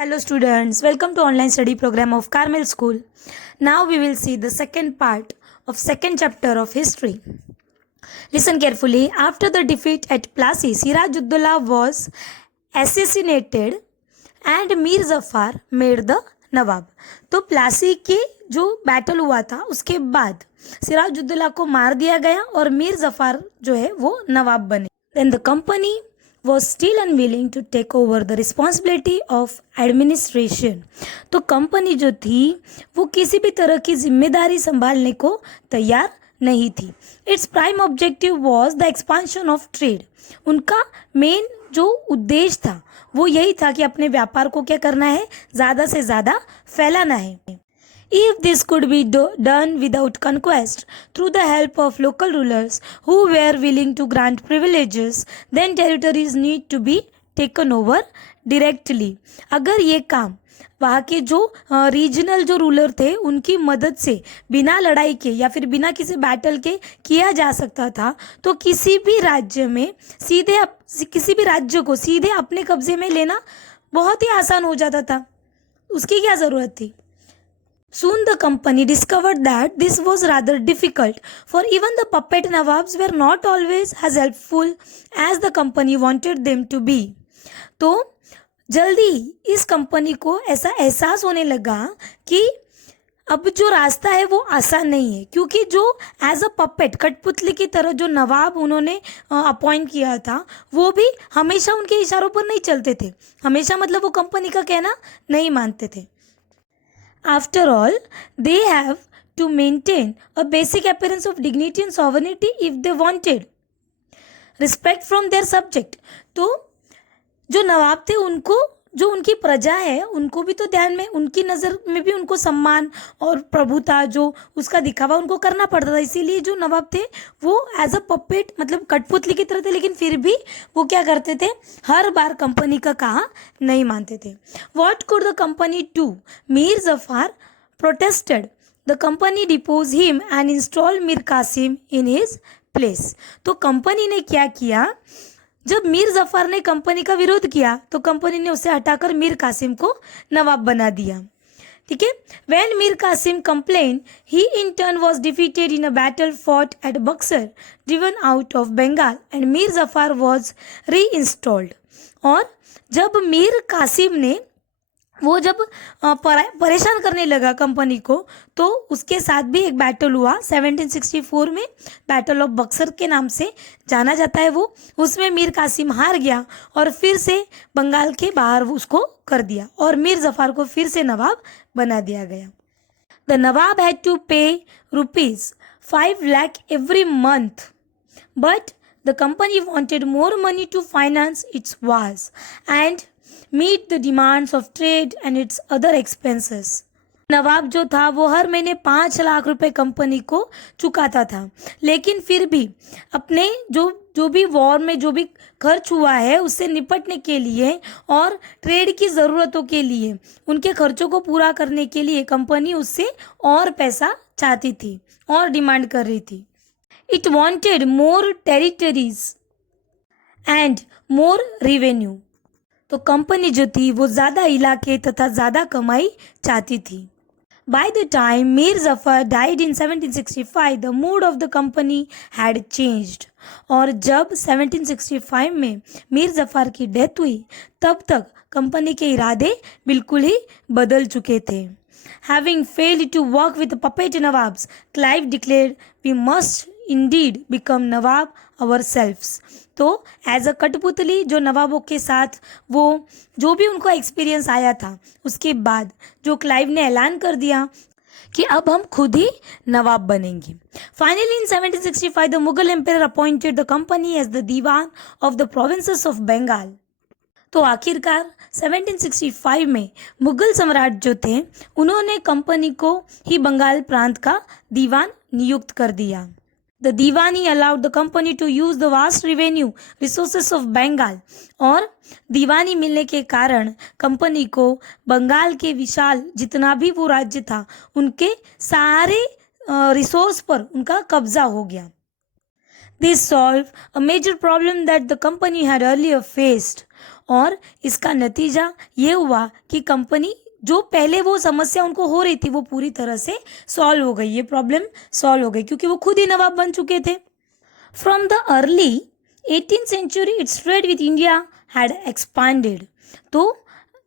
Hello students, welcome to online study program of Carmel School. Now we will see the second part of second chapter of history. Listen carefully. After the defeat at Plassey, Siraj-ud-Dowla was assassinated and Mir Jafar made the नवाब. तो प्लासी के जो battle हुआ था उसके बाद सिराजुद्दौला को मार दिया गया और मीर जफर जो है वो नवाब बने. Then the company was still unwilling to take over the responsibility of administration. तो कंपनी जो थी वो किसी भी तरह की जिम्मेदारी संभालने को तैयार नहीं थी. Its prime objective was the expansion of trade. उनका मेन जो उद्देश्य था वो यही था कि अपने व्यापार को क्या करना है, ज़्यादा से ज़्यादा फैलाना है. If this could be done without conquest, through the help of local rulers who were willing to grant privileges, then territories need to be taken over directly. अगर ये काम वहाँ के जो रीजनल जो रूलर थे उनकी मदद से बिना लड़ाई के या फिर बिना किसी बैटल के किया जा सकता था तो किसी भी राज्य में किसी भी राज्य को सीधे अपने कब्जे में लेना बहुत ही आसान हो जाता था. उसकी क्या ज़रूरत थी. Soon the company discovered that this was rather difficult, for even the puppet nawabs were not always as helpful as the company wanted them to be. तो जल्दी इस कंपनी को ऐसा एहसास होने लगा कि अब जो रास्ता है वो आसान नहीं है, क्योंकि जो एज अ पपेट कठपुतली की तरह जो नवाब उन्होंने अपॉइंट किया था वो भी हमेशा उनके इशारों पर नहीं चलते थे. हमेशा मतलब वो कंपनी का कहना नहीं मानते थे. After all, they have to maintain a basic appearance of dignity and sovereignty if they wanted respect from their subject. तो जो नवाब थे उनको जो उनकी प्रजा है उनको भी तो ध्यान में, उनकी नज़र में भी उनको सम्मान और प्रभुता जो उसका दिखावा उनको करना पड़ता था. इसीलिए जो नवाब थे वो एज अ पपेट मतलब कठपुतली की तरह थे, लेकिन फिर भी वो क्या करते थे, हर बार कंपनी का कहा नहीं मानते थे. What could the company do. Mir Jafar protested. The company depose him and install Mir Qasim in his place. तो कंपनी ने क्या किया, जब मीर जफर ने कंपनी का विरोध किया तो कंपनी ने उसे हटाकर मीर कासिम को नवाब बना दिया. ठीक है. When Mir Qasim complain he in turn was defeated in a battle fought at Buxar, driven out of Bengal and Mir Jafar was reinstalled. और जब मीर कासिम ने वो जब परेशान करने लगा कंपनी को तो उसके साथ भी एक बैटल हुआ 1764 में, बैटल ऑफ बक्सर के नाम से जाना जाता है वो. उसमें मीर कासिम हार गया और फिर से बंगाल के बाहर उसको कर दिया और मीर जफर को फिर से नवाब बना दिया गया. द नवाब हैड टू पे ₹5 lakh every month, but the company wanted more money to finance its wars and meet the demands of trade and its other expenses. नवाब जो था वो हर महीने 5 लाख रुपए कंपनी को चुकाता था, लेकिन फिर भी अपने जो भी वॉर में जो भी खर्च हुआ है उससे निपटने के लिए और ट्रेड की ज़रूरतों के लिए, उनके खर्चों को पूरा करने के लिए कंपनी उससे और पैसा चाहती थी और डिमांड कर रही थी. It wanted more territories and more revenue. तो कंपनी जो थी वो ज़्यादा इलाके तथा ज़्यादा कमाई चाहती थी. By the time Mir Jafar died in 1765, the mood of the company had changed. और जब 1765 में मीर जफर की डेथ हुई तब तक कंपनी के इरादे बिल्कुल ही बदल चुके थे. Having failed to work with the puppet Nawabs, Clive declared, "We must indeed become Nawab ourselves." तो एज अ कठपुतली जो नवाबों के साथ वो जो भी उनको एक्सपीरियंस आया था उसके बाद जो क्लाइव ने ऐलान कर दिया कि अब हम खुद ही नवाब बनेंगे. Finally in 1765 the Mughal empire appointed the company as the diwan of the provinces of Bengal. तो आखिरकार 1765 में मुगल सम्राट जो थे उन्होंने कंपनी को ही बंगाल प्रांत का दीवान नियुक्त कर दिया. The Diwani allowed the company to use the vast revenue resources of Bengal. और दीवानी मिलने के कारण कंपनी को बंगाल के विशाल जितना भी वो राज्य था उनके सारे रिसोर्स पर उनका कब्जा हो गया. This solved a major problem that the company had earlier faced. और इसका नतीजा ये हुआ कि कंपनी जो पहले वो समस्या उनको हो रही थी वो पूरी तरह से सॉल्व हो गई, ये प्रॉब्लम सॉल्व हो गई क्योंकि वो खुद ही नवाब बन चुके थे। From the early 18th century its trade with India had expanded। तो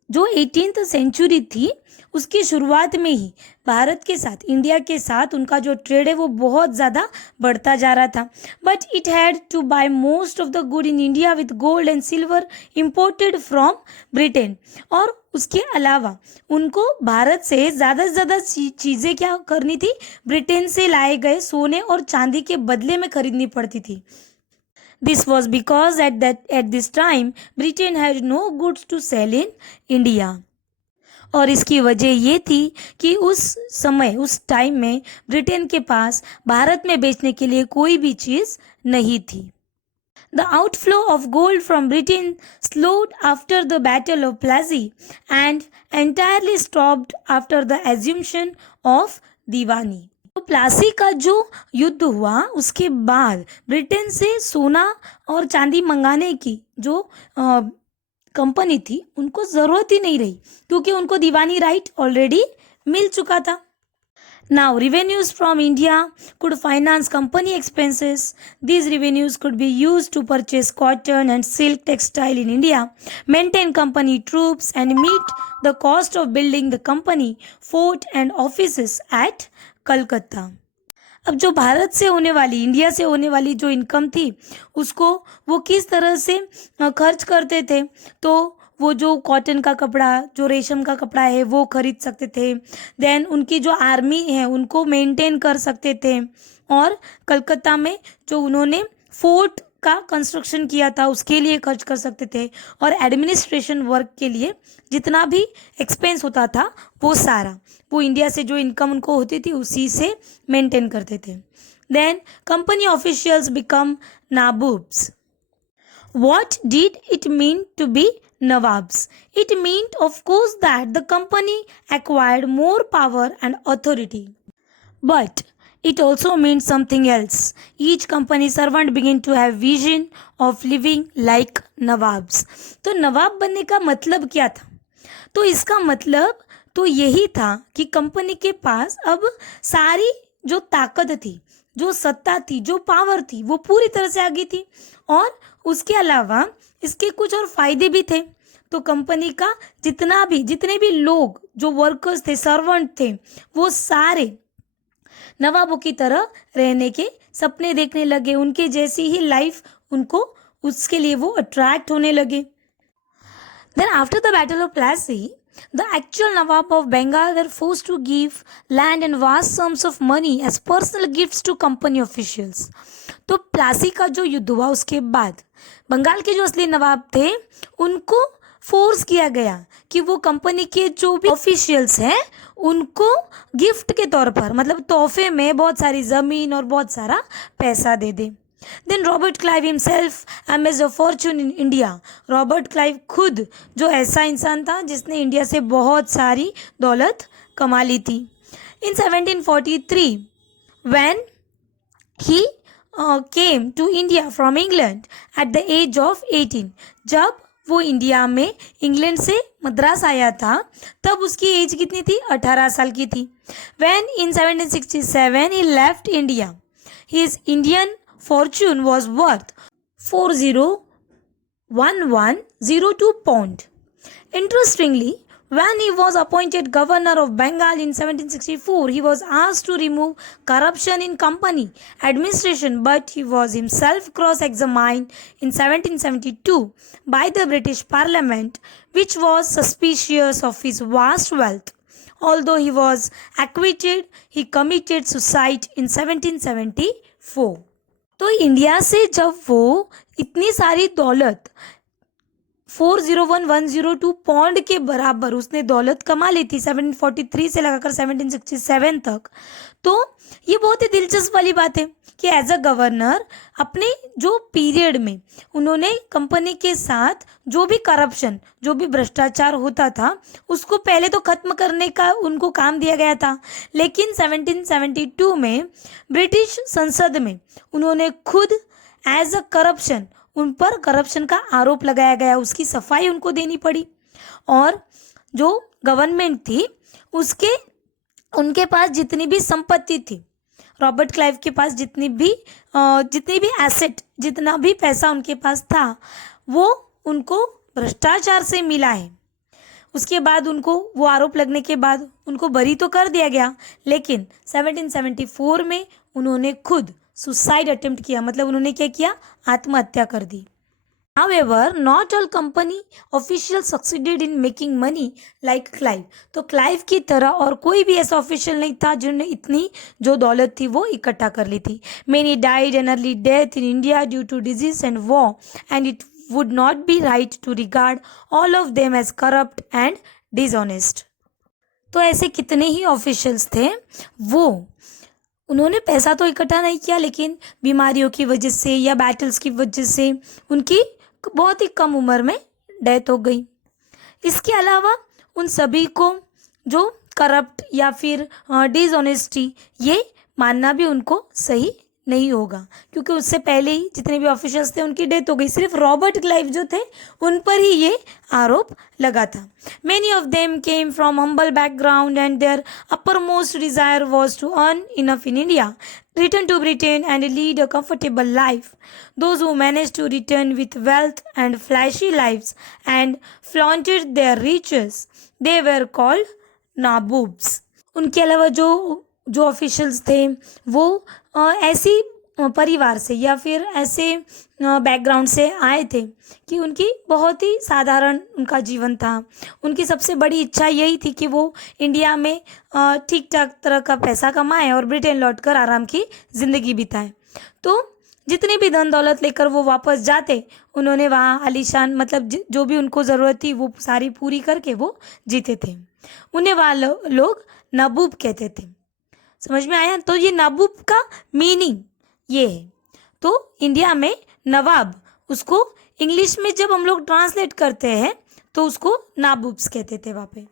जो 18th सेंचुरी थी उसकी शुरुआत में ही भारत के साथ, इंडिया के साथ उनका जो ट्रेड है वो बहुत ज़्यादा बढ़ता जा रहा था। But it had to buy most of the good in India with gold and silver imported from Britain. और उसके अलावा उनको भारत से ज़्यादा चीज़ें क्या करनी थी, ब्रिटेन से लाए गए सोने और चांदी के बदले में खरीदनी पड़ती थी। This was because at this time Britain had no goods to sell in India। और इसकी वजह ये थी कि उस समय, उस टाइम में ब्रिटेन के पास भारत में बेचने के लिए कोई भी चीज़ नहीं थी। The outflow of gold from Britain slowed after the Battle of Plassey and entirely stopped after the assumption of दीवानी। तो प्लासी का जो युद्ध हुआ उसके बाद ब्रिटेन से सोना और चांदी मंगाने की जो कंपनी थी उनको ज़रूरत ही नहीं रही क्योंकि उनको दीवानी राइट ऑलरेडी मिल चुका था। Now revenues from India could finance company expenses. These revenues could be used to purchase cotton and silk textile in India, maintain company troops and meet the cost of building the company fort and offices at Calcutta. अब जो भारत से होने वाली, India से होने वाली जो income थी उसको वो किस तरह से खर्च करते थे, तो वो जो कॉटन का कपड़ा, जो रेशम का कपड़ा है वो खरीद सकते थे। देन उनकी जो आर्मी है उनको मेंटेन कर सकते थे और कलकत्ता में जो उन्होंने फोर्ट का कंस्ट्रक्शन किया था उसके लिए खर्च कर सकते थे और एडमिनिस्ट्रेशन वर्क के लिए जितना भी एक्सपेंस होता था वो सारा वो इंडिया से जो इनकम उनको होती थी उसी से मेंटेन करते थे। Then company officials become nabobs. What did it mean to be Nawabs? It meant, of course, that the company acquired more power and authority. But it also meant something else. Each company servant began to have vision of living like Nawabs. तो नवाब बनने का मतलब क्या था? तो इसका मतलब तो यही था कि कंपनी के पास अब सारी जो ताकत थी, जो सत्ता थी, जो पावर थी वो पूरी तरह से आ गई थी और उसके अलावा इसके कुछ और फायदे भी थे। तो कंपनी का जितने भी लोग जो वर्कर्स थे, सर्वेंट थे, वो सारे नवाबों की तरह रहने के सपने देखने लगे, उनके जैसी ही लाइफ उनको, उसके लिए वो अट्रैक्ट होने लगे। Then after the Battle of Plassey, the actual Nawab of Bengal were forced to give land and vast sums of money as personal gifts to company officials। तो प्लासी का जो युद्ध हुआ उसके बाद बंगाल के जो असली नवाब थे उनको फोर्स किया गया कि वो कंपनी के जो भी ऑफिशियल्स हैं उनको गिफ्ट के तौर पर, मतलब तोहफे में बहुत सारी ज़मीन और बहुत सारा पैसा दे दे। Then Robert Clive himself amassed a fortune in India. Robert Clive खुद जो ऐसा इंसान था जिसने इंडिया से बहुत सारी दौलत कमा ली थी। In 1743 when he came to India from England at the age of 18। जब वो इंडिया में इंग्लैंड से मद्रास आया था तब उसकी एज कितनी थी? 18 साल की थी। When in 1767 he left India, his Indian fortune was worth 401102 pound. Interestingly, when he was appointed governor of Bengal in 1764, he was asked to remove corruption in company administration, but he was himself cross-examined in 1772 by the British Parliament, which was suspicious of his vast wealth. Although he was acquitted, he committed suicide in 1774. तो India से जब वो इतनी सारी दौलत 401102 pond के बराबर उसने दौलत कमा ली थी 1743 से लगाकर 1767 तक, तो ये बहुत ही दिलचस्प वाली बात है कि एज अ गवर्नर अपने जो पीरियड में उन्होंने कंपनी के साथ जो भी करप्शन, जो भी भ्रष्टाचार होता था उसको पहले तो ख़त्म करने का उनको काम दिया गया था। लेकिन 1772 में ब्रिटिश संसद में उन्होंने खुद एज अ करप्शन उन पर करप्शन का आरोप लगाया गया, उसकी सफाई उनको देनी पड़ी। और जो गवर्नमेंट थी उसके उनके पास जितनी भी संपत्ति थी, रॉबर्ट क्लाइव के पास जितनी भी एसेट, जितना भी पैसा उनके पास था, वो उनको भ्रष्टाचार से मिला है। उसके बाद उनको वो आरोप लगने के बाद उनको बरी तो कर दिया गया, लेकिन 1774 में उन्होंने खुद सुसाइड अटेम्प्ट किया, मतलब उन्होंने क्या किया, आत्महत्या कर दी। However, not all company officials succeeded in making money like Clive. तो क्लाइव की तरह और कोई भी ऐसा ऑफिशियल नहीं था जिन्होंने इतनी जो दौलत थी वो इकट्ठा कर ली थी। Many died an early death in India due to disease and war, and it would not be right to regard all of them as corrupt and dishonest. तो ऐसे कितने ही ऑफिशियल्स थे, वो उन्होंने पैसा तो इकट्ठा नहीं किया, लेकिन बीमारियों की वजह से या बैटल्स की वजह से उनकी बहुत ही कम उम्र में डेथ हो गई। इसके अलावा उन सभी को जो करप्ट या फिर डिसऑनेस्टी, ये मानना भी उनको सही नहीं होगा, क्योंकि उससे पहले ही जितने भी ऑफिशियल्स थे उनकी डेथ हो गई। सिर्फ रॉबर्ट क्लाइव जो थे उन पर ही ये आरोप लगा था। Many of them came from humble background and their uppermost desire was to earn enough in India, return to Britain and lead a comfortable life. Those who managed to return with wealth and flashy lives and flaunted their riches, they were called nabobs. उनके अलावा जो officials थे वो ऐसी परिवार से या फिर ऐसे बैकग्राउंड से आए थे कि उनकी बहुत ही साधारण उनका जीवन था। उनकी सबसे बड़ी इच्छा यही थी कि वो इंडिया में ठीक ठाक तरह का पैसा कमाएं और ब्रिटेन लौटकर आराम की ज़िंदगी बिताएं। तो जितनी भी धन दौलत लेकर वो वापस जाते, उन्होंने वहाँ आलीशान, मतलब जो भी उनको ज़रूरत थी वो सारी पूरी करके वो जीते थे। उन्हें वहाँ लोग नबूब कहते थे। समझ में आया? तो ये नबूब का मीनिंग ये है। तो इंडिया में नवाब, उसको इंग्लिश में जब हम लोग ट्रांसलेट करते हैं तो उसको नाबूब्स कहते थे वहाँ पे।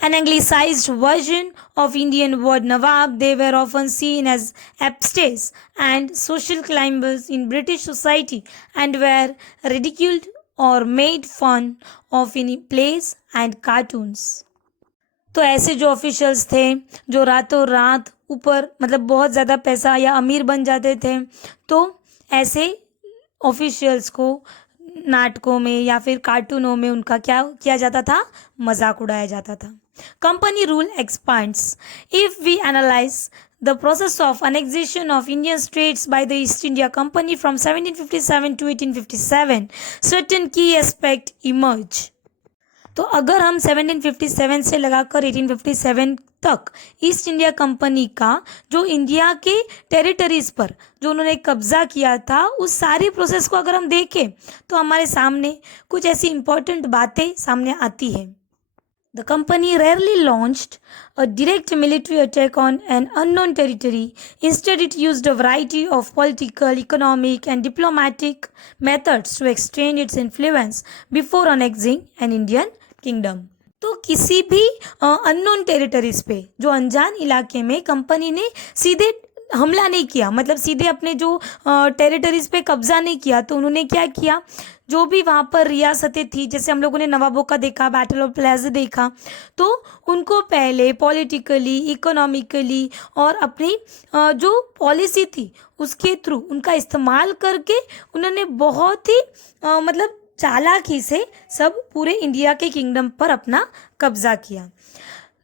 An anglicized version of Indian word Nawab, they were often seen as upstarts and social climbers in British society and were ridiculed or made fun of in plays and cartoons. तो ऐसे जो ऑफिशियल्स थे जो रातों रात ऊपर, मतलब बहुत ज़्यादा पैसा या अमीर बन जाते थे, तो ऐसे ऑफिशियल्स को नाटकों में या फिर कार्टूनों में उनका क्या किया जाता था, मजाक उड़ाया जाता था। Company rule expands. If we analyse the process of annexation of Indian states by the East India Company from 1757 to 1857, certain key aspects emerge. तो अगर हम 1757 से लगाकर 1857 तक ईस्ट इंडिया कंपनी का जो इंडिया के टेरिटरीज पर जो उन्होंने कब्जा किया था, उस सारी प्रोसेस को अगर हम देखें तो हमारे सामने कुछ ऐसी इंपॉर्टेंट बातें सामने आती है। The company rarely launched a direct military attack on an unknown territory. Instead, it used a variety of political, economic, and diplomatic methods to extend its influence before annexing an Indian kingdom. तो किसी भी unknown territories पे, जो अनजान इलाके में, company ने सीधे हमला नहीं किया, मतलब सीधे अपने जो टेरिटरीज पे कब्जा नहीं किया। तो उन्होंने क्या किया, जो भी वहाँ पर रियासतें थी, जैसे हम लोगों ने नवाबों का देखा, बैटल ऑफ प्लासी देखा, तो उनको पहले पॉलिटिकली, इकोनॉमिकली और अपनी जो पॉलिसी थी उसके थ्रू उनका इस्तेमाल करके उन्होंने बहुत ही मतलब चालाकी से सब पूरे इंडिया के किंगडम पर अपना कब्जा किया।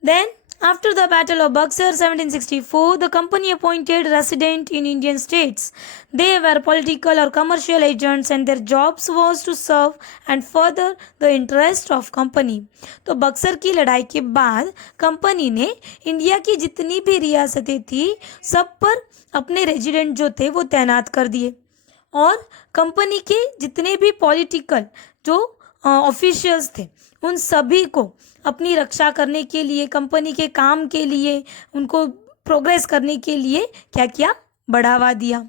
Then after the Battle of Buxar 1764, the company appointed residents in Indian states. They were political or commercial agents and their jobs was to serve and further the interest of company. तो बक्सर की लड़ाई के बाद company ने India की जितनी भी रियासतें थी सब पर अपने रेजिडेंट जो थे वो तैनात कर दिए, और कंपनी के जितने भी पॉलिटिकल जो ऑफिशियल्स थे उन सभी को अपनी रक्षा करने के लिए, कंपनी के काम के लिए, उनको प्रोग्रेस करने के लिए क्या किया, बढ़ावा दिया।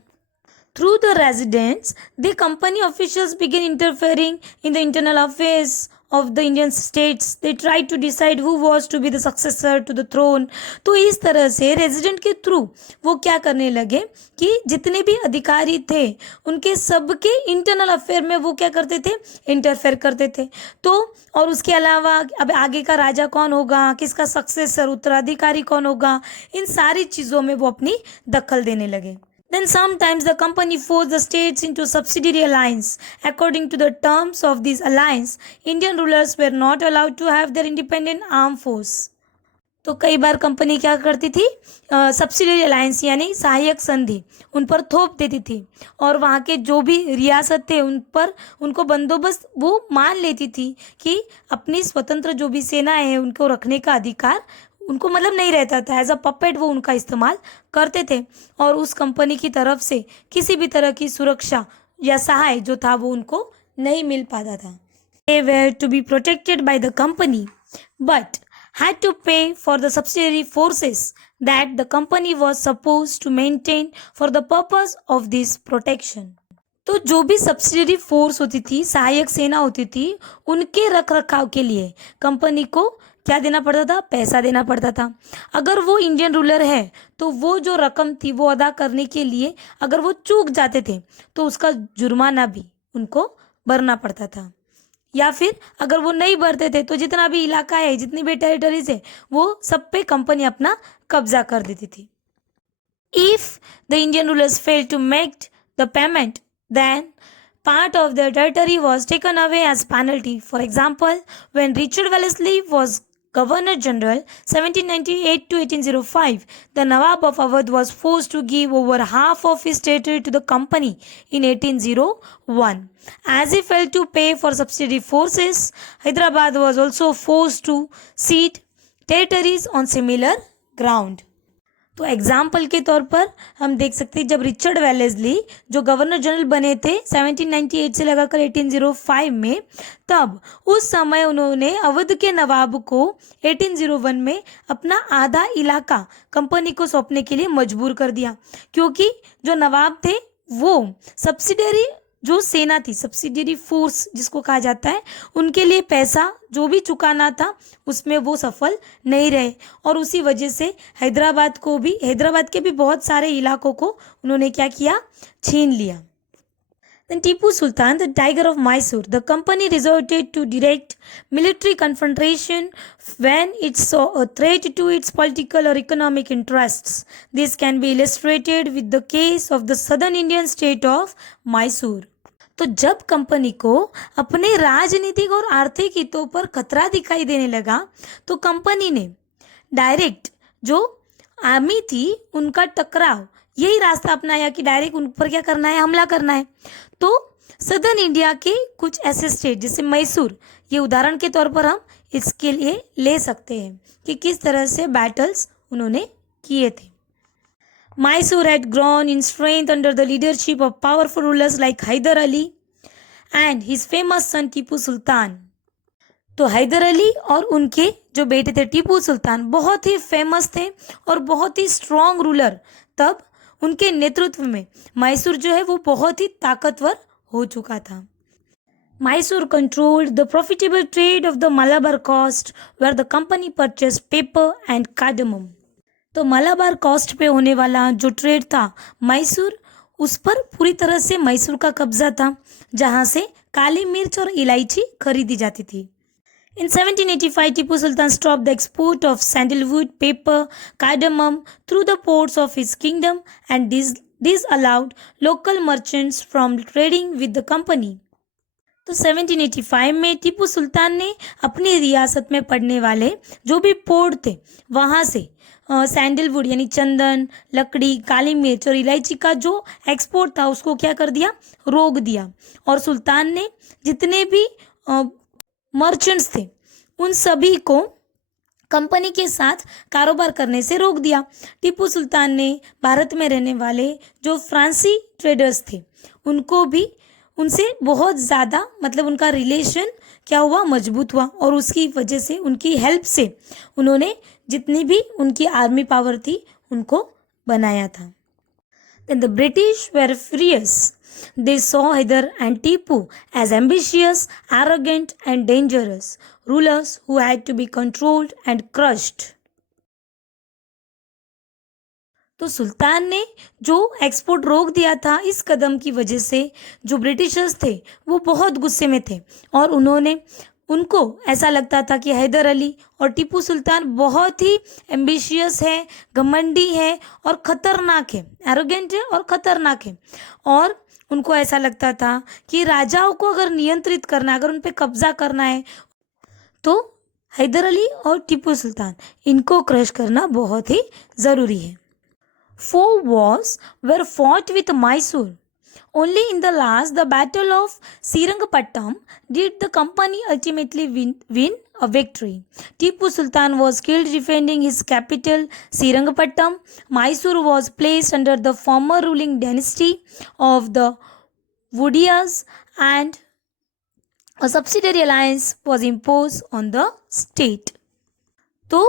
Through the residents, the company officials began interfering in the internal affairs of the Indian states. They tried to decide who was to be the successor to the throne. तो इस तरह से रेजिडेंट के थ्रू वो क्या करने लगे कि जितने भी अधिकारी थे उनके सबके इंटरनल अफेयर में वो क्या करते थे, इंटरफेयर करते थे. तो और उसके अलावा अब आगे का राजा कौन होगा, किसका सक्सेसर उत्तराधिकारी कौन होगा, इन सारी चीज़ों में वो अपनी दखल देने लगे. Then sometimes the company forced the states into subsidiary alliance. According to the terms of this alliance, Indian rulers were not allowed to have their independent armed force. तो कई बार कंपनी क्या करती थी, सब्सिडियरी अलायंस यानी सहायक संधि उन पर थोप देती थी और वहाँ के जो भी रियासत थे उन पर उनको बंदोबस्त वो मान लेती थी कि अपनी स्वतंत्र जो भी सेनाएं हैं उनको रखने का अधिकार उनको मतलब नहीं रहता था. एज अ पपेट वो उनका इस्तेमाल करते थे और उस कंपनी की तरफ से किसी भी तरह की सुरक्षा या सहाय जो था वो उनको नहीं मिल पाता था. They were to be protected by the company but had to pay for the subsidiary forces that the company was supposed to maintain for the purpose of this protection. तो जो भी सब्सिडियरी फोर्स होती थी, सहायक सेना होती थी, उनके रख रखाव के लिए कंपनी को क्या देना पड़ता था, पैसा देना पड़ता था. अगर वो इंडियन रूलर है तो वो जो रकम थी वो अदा करने के लिए अगर वो चूक जाते थे तो उसका जुर्माना भी उनको भरना पड़ता था. या फिर अगर वो नहीं भरते थे तो जितना भी इलाका है, जितनी भी टेरिटरीज है, वो सब पे कंपनी अपना कब्जा कर देती थी. If the Indian rulers fail to make the payment then part of their territory was taken away as penalty. For example, when Richard Wellesley was Governor General 1798 to 1805, the Nawab of Awadh was forced to give over half of his territory to the company in 1801. As he failed to pay for subsidiary forces, Hyderabad was also forced to cede territories on similar ground. तो example के तौर पर हम देख सकते हैं जब Richard Wellesley जो गवर्नर जनरल बने थे 1798 से लगाकर 1805 में, तब उस समय उन्होंने अवध के नवाब को 1801 में अपना आधा इलाका कंपनी को सौंपने के लिए मजबूर कर दिया, क्योंकि जो नवाब थे वो सब्सिडियरी जो सेना थी, सब्सिडियरी फोर्स जिसको कहा जाता है, उनके लिए पैसा जो भी चुकाना था उसमें वो सफल नहीं रहे और उसी वजह से हैदराबाद के भी बहुत सारे इलाकों को उन्होंने क्या किया, छीन लिया. Then Tipu Sultan, the tiger of Mysore, the company resorted to direct military confrontation when it saw a threat to its political or economic interests. This can be illustrated with the case of the southern Indian state of Mysore. तो जब company को अपने राजनीतिक और आर्थिक हितों पर खतरा दिखाई देने लगा तो कंपनी ने डायरेक्ट जो आर्मी थी उनका टकराव यही रास्ता अपनाया कि डायरेक्ट उन पर क्या करना है, हमला करना है. तो सदर्न इंडिया के कुछ ऐसे स्टेट जैसे मैसूर, ये उदाहरण के तौर पर हम इसके लिए ले सकते हैं कि किस तरह से बैटल्स उन्होंने किए थे. Mysore had grown in strength under the leadership of powerful rulers like Hyder Ali and his famous son Tipu Sultan. तो हैदर अली और उनके जो बेटे थे टीपू सुल्तान बहुत ही फेमस थे और बहुत ही स्ट्रॉन्ग रूलर. तब उनके नेतृत्व में मैसूर जो है वो बहुत ही ताकतवर हो चुका था. Mysore controlled the profitable trade of the Malabar coast where the company purchased paper and cardamom. तो मलाबार कोस्ट पे होने वाला जो ट्रेड था मैसूर, उस पर पूरी तरह से मैसूर का कब्जा था, जहां से काली मिर्च और इलायची खरीदी जाती थी. In 1785, Tipu Sultan stopped the export of sandalwood, paper, cardamom through the ports of his kingdom and disallowed local merchants from trading with the company. तो 1785 में टीपू सुल्तान ने अपनी रियासत में पड़ने वाले जो भी पोर्ट थे वहाँ से सैंडलवुड यानी चंदन, लकड़ी, काली मिर्च और इलायची का जो एक्सपोर्ट था उसको क्या कर दिया, रोक दिया. और सुल्तान ने जितने भी मर्चेंट्स थे उन सभी को कंपनी के साथ कारोबार करने से रोक दिया. टीपू सुल्तान ने भारत में रहने वाले जो फ्रांसी ट्रेडर्स थे उनको भी उनसे बहुत ज़्यादा मतलब उनका रिलेशन क्या हुआ, मजबूत हुआ और उसकी वजह से उनकी हेल्प से उन्होंने जितनी भी उनकी आर्मी पावर थी उनको बनाया था. Then the British were furious. They saw Hyder and Tipu as ambitious, arrogant, and dangerous rulers who had to be controlled and crushed. तो सुल्तान ने जो एक्सपोर्ट रोक दिया था, इस कदम की वजह से जो ब्रिटिशर्स थे वो बहुत गुस्से में थे और उनको ऐसा लगता था कि हैदर अली और टीपू सुल्तान बहुत ही एम्बिशियस है, घमंडी है और ख़तरनाक है, एरोगेंट है और ख़तरनाक है। और उनको ऐसा लगता था कि राजाओं को अगर नियंत्रित करना है, अगर उन पर कब्जा करना है तो हैदर अली और टीपू सुल्तान इनको क्रश करना बहुत ही ज़रूरी है। 4 wars were fought with Mysore. Only in the last, the Battle of Srirangapattam, did the company ultimately win a victory. Tipu Sultan was killed defending his capital Srirangapattam. Mysore was placed under the former ruling dynasty of the Vodiyas and a subsidiary alliance was imposed on the state. तो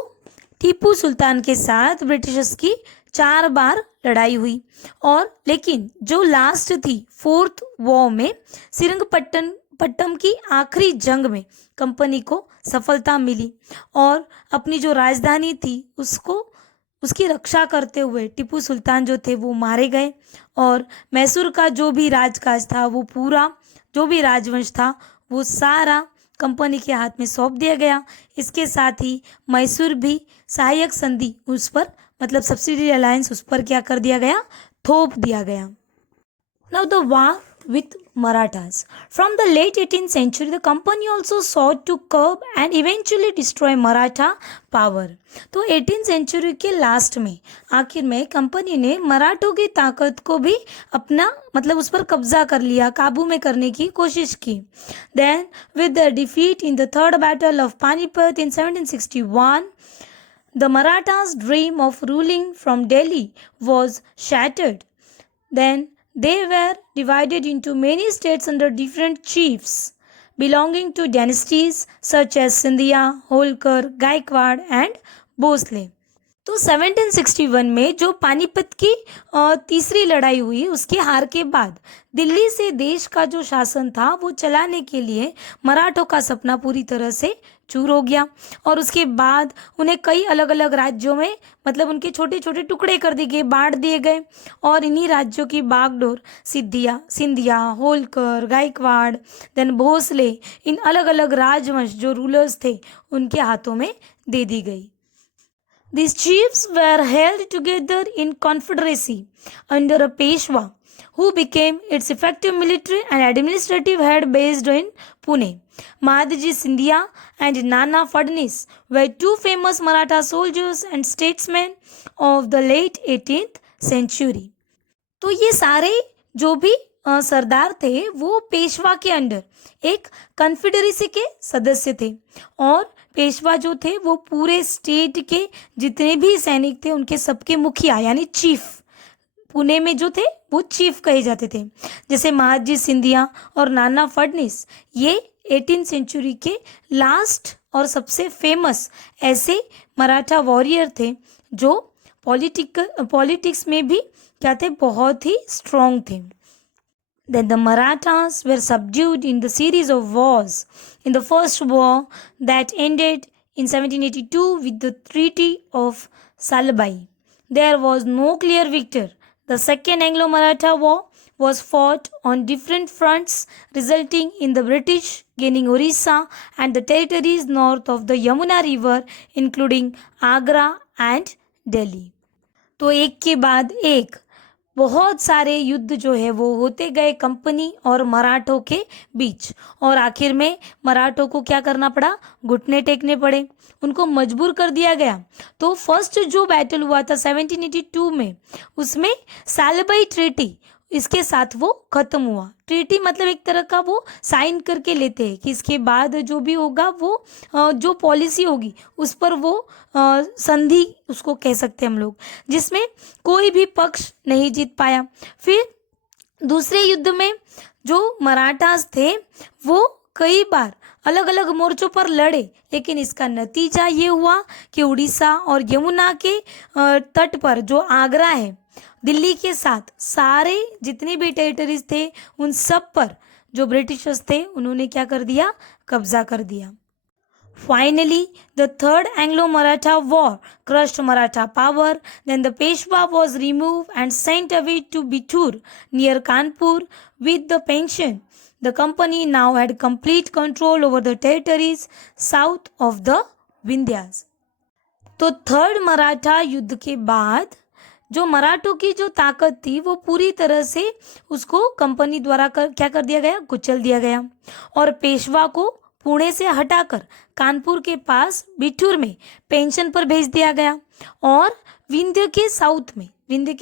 टीपू सुल्तान के साथ Britishers की 4 बार लड़ाई हुई और लेकिन जो last थी 4th वॉर में श्रीरंगपट्टम की आखिरी जंग में कंपनी को सफलता मिली और अपनी जो राजधानी थी उसकी रक्षा करते हुए टीपू सुल्तान जो थे वो मारे गए और मैसूर का जो भी राजकाज था वो पूरा जो भी राजवंश था वो सारा कंपनी के हाथ में सौंप दिया गया। इसके साथ ही मैसूर भी सहायक संधि उस पर मतलब सब्सिडी अलायंस उस पर क्या कर दिया गया, थोप दिया गया। Now the war with Marathas from the late 18th century the company also sought to curb and eventually destroy Maratha power. तो 18th century के लास्ट में आखिर में कंपनी ने मराठों की ताकत को भी अपना मतलब उस पर कब्जा कर लिया, काबू में करने की कोशिश की। Then with the defeat in the third battle of Panipat in 1761 the Marathas' dream of ruling from Delhi was shattered. Then they were divided into many states under different chiefs belonging to dynasties such as Scindia, Holkar, Gaikwad and Bhosle. तो 1761 में जो पानीपत की तीसरी लड़ाई हुई उसकी हार के बाद दिल्ली से देश का जो शासन था वो चलाने के लिए मराठों का सपना पूरी तरह से चूर हो गया और उसके बाद उन्हें कई अलग अलग राज्यों में मतलब उनके छोटे छोटे टुकड़े कर दिए गए, बांट दिए गए और इन्हीं राज्यों की बागडोर सिंधिया, होलकर, गायकवाड़, देन भोसले, इन अलग अलग राजवंश जो रूलर्स थे उनके हाथों में दे दी गई। These chiefs were held together in confederacy under a Peshwa, who became its effective military and administrative head based in Pune. Mahadji Scindia and Nana Fadnis were 2 famous Maratha soldiers and statesmen of the late 18th century. तो ये सारे जो भी सरदार थे वो पेशवा के under एक confederacy के सदस्य थे और पेशवा जो थे वो पूरे स्टेट के जितने भी सैनिक थे उनके सबके मुखिया यानी चीफ, पुणे में जो थे वो चीफ कहे जाते थे। जैसे महादजी सिंधिया और नाना फडनीस ये 18th सेंचुरी के लास्ट और सबसे फेमस ऐसे मराठा वॉरियर थे जो पॉलिटिक्स में भी क्या थे, बहुत ही स्ट्रॉन्ग थे। Then the Marathas were subdued in the series of wars. In the first war that ended in 1782 with the Treaty of Salbai, there was no clear victor. The second Anglo-Maratha war was fought on different fronts, resulting in the British gaining Orissa and the territories north of the Yamuna River, including Agra and Delhi. तो एक के बाद एक बहुत सारे युद्ध जो है वो होते गए कंपनी और मराठों के बीच और आखिर में मराठों को क्या करना पड़ा, घुटने टेकने पड़े, उनको मजबूर कर दिया गया। तो फर्स्ट जो बैटल हुआ था 1782 में उसमें सालबाई ट्रीटी इसके साथ वो खत्म हुआ। ट्रीटी मतलब एक तरह का वो साइन करके लेते हैं कि इसके बाद जो भी होगा वो जो पॉलिसी होगी उस पर वो संधि उसको कह सकते हैं हम लोग, जिसमें कोई भी पक्ष नहीं जीत पाया। फिर दूसरे युद्ध में जो मराठास थे वो कई बार अलग अलग मोर्चों पर लड़े, लेकिन इसका नतीजा ये हुआ कि उड़ीसा और यमुना के तट पर जो आगरा है दिल्ली के साथ सारे जितने भी टेरिटरीज थे उन सब पर जो ब्रिटिशर्स थे उन्होंने क्या कर दिया, कब्जा कर दिया। Finally, the Third Anglo-Maratha War crushed Maratha power. Then the Peshwa was removed and sent away to Bithur near Kanpur with the pension. The company now had complete control over the territories south of the Vindhyas. तो third Maratha युद्ध के बाद जो मराठों की जो ताकत थी वो पूरी तरह से उसको कंपनी द्वारा क्या कर दिया गया, कुचल दिया गया और पेशवा को पुणे से हटाकर कानपुर के पास बिठूर में पेंशन पर भेज दिया गया और विंध्य के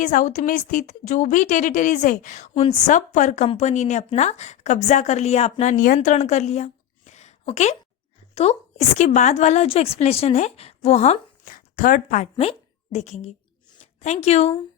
साउथ में स्थित जो भी टेरिटरीज है उन सब पर कंपनी ने अपना कब्जा कर लिया, अपना नियंत्रण कर लिया। ओके, तो इसके बाद वाला जो एक्सप्लेनेशन है वो हम थर्ड पार्ट में देखेंगे। Thank you.